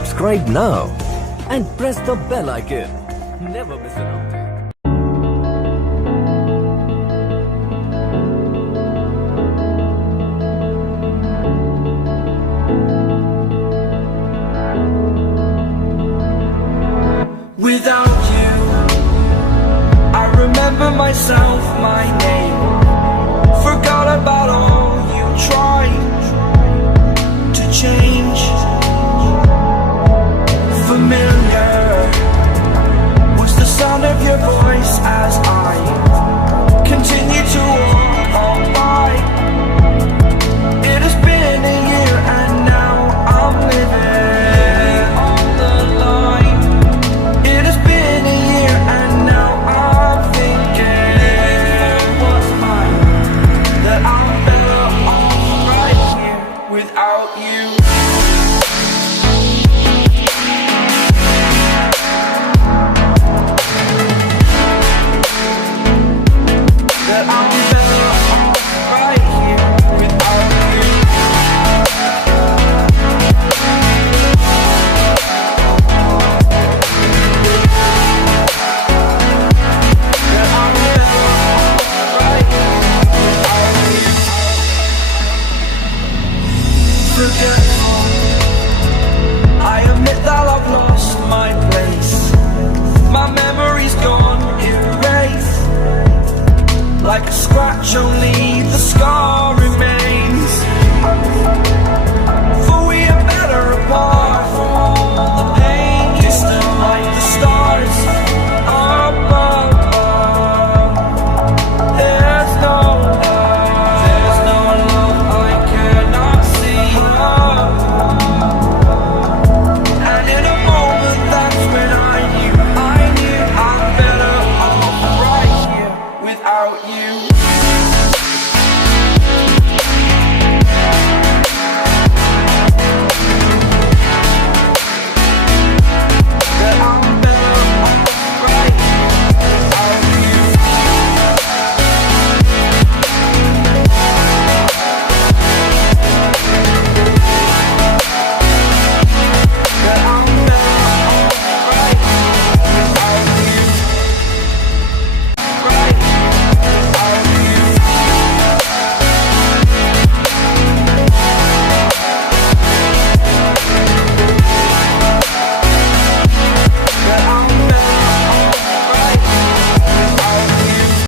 Subscribe now and press the bell icon. Never miss an update. Without you, I remember myself, my name. Forgot about all you tried to change. Familiar was the sound of your voice as I continue to walk on by. It has been a year and now I'm living on the line. It has been a year and now I'm thinking what's mine, that I'm better off right here without you. That I'm better off right here without you. That I'm better off right here without you. Forgetful, I admit that I've lost my place. My memory's gone erased. Like a scratch, only the scar remains.